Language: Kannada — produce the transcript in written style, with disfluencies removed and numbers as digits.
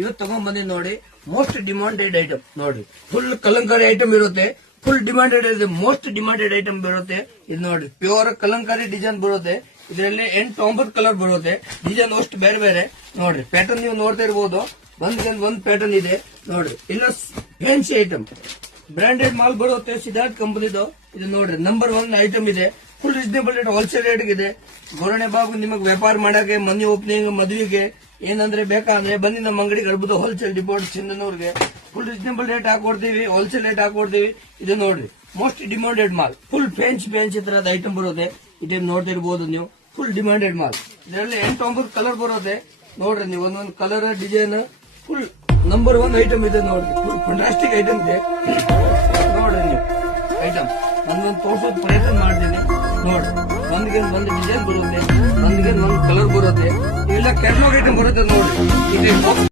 ಇವತ್ತು ತಗೊಂಡ್ ಬಂದಿ ನೋಡಿ, ಮೋಸ್ಟ್ ಡಿಮಾಂಡೆಡ್ ಐಟಮ್ ನೋಡಿ. ಫುಲ್ ಕಲಂಕಾರಿ ಐಟಮ್ ಇರುತ್ತೆ, ಫುಲ್ ಡಿಮಾಂಡೆಡ್ ಇದೆ, ಮೋಸ್ಟ್ ಡಿಮಾಂಡೆಡ್ ಐಟಮ್ ಬರುತ್ತೆ. ಇದು ನೋಡಿ ಪ್ಯೂರ್ ಕಲಂಕಾರಿ ಡಿಸೈನ್ ಬರುತ್ತೆ. ಇದರಲ್ಲಿ 8-9 ಕಲರ್ ಬರುತ್ತೆ. ಡಿಸೈನ್ ಅಷ್ಟು ಬೇರೆ ಬೇರೆ ನೋಡ್ರಿ. ಪ್ಯಾಟರ್ನ್ ನೀವು ನೋಡ್ತಾ ಇರ್ಬೋದು. ಒಂದ್ ಪ್ಯಾಟರ್ನ್ ಇದೆ ನೋಡ್ರಿ. ಇಲ್ಲ ಫ್ಯಾನ್ಸಿ ಐಟಮ್ ಬ್ರಾಂಡೆಡ್ ಮಾಲ್ ಬರುತ್ತೆ, ಸಿದ್ಧಾರ್ಥ್ ಕಂಪನಿದು. ಇದು ನೋಡ್ರಿ ನಂಬರ್ 1 ಐಟಮ್ ಇದೆ. Full reasonable rate, wholesale rate ಇದೆ. ಗೋರಣೆ ಬಾಬು ನಿಮಗೆ ವ್ಯಾಪಾರ ಮಾಡಕ್ಕೆ, ಮನಿ ಓಪನಿಂಗ್, ಮದುವೆಗೆ ಏನಂದ್ರೆ ಬೇಕಾದ್ರೆ ಬನ್ನಿ ನಮ್ಮ ಅಂಗಡಿ ಗರ್ಭದ ಹೋಲ್ಸೇಲ್ ಡಿಪೋಟ್ ಸಿಂಧನೂರ್ಗೆ. ಫುಲ್ ರೀಸನೇಬಲ್ ರೇಟ್ ಹಾಕೊಡ್ತೀವಿ, ಹೋಲ್ಸೇಲ್ ರೇಟ್ ಹಾಕೊಡ್ತೀವಿ. ಇದು ನೋಡ್ರಿ ಮೋಸ್ಟ್ ಡಿಮಾಂಡೆಡ್ ಮಾಲ್. ಫುಲ್ ಫ್ಯಾನ್ಸಿ ತರದ ಐಟಮ್ ಬರುತ್ತೆ. ಇದನ್ನ ನೋಡ್ತಿರ್ಬೋದು ನೀವು. ಫುಲ್ ಡಿಮಾಂಡೆಡ್ ಮಾಲ್. ಇದರಲ್ಲಿ 8-9 ಕಲರ್ ಬರುತ್ತೆ ನೋಡ್ರಿ. ನೀವು ಒಂದೊಂದು colour design full number 1 item ಇದೆ ನೋಡ್ರಿ. ಫುಲ್ ಫಂಟಾಸ್ಟಿಕ್ ಐಟಮ್ ಇದೆ ನೋಡ್ರಿ. ನೀವು ಐಟಮ್ ಒಂದೊಂದು ತೋರ್ಸೋದ್ ಪ್ರಯತ್ನ ಮಾಡ್ತೀನಿ ನೋಡ್ರಿ. ಒಂದಿಗೆ ಒಂದು ಡಿಸೈನ್ ಬರುತ್ತೆ, ಒಂದಿಗೆ ಒಂದು ಕಲರ್ ಬರುತ್ತೆ. ಇವೆಲ್ಲ ಕ್ಯಾಟ್ಲಾಗ್ ಐಟಮ್ ಬರುತ್ತೆ ನೋಡ್ರಿ.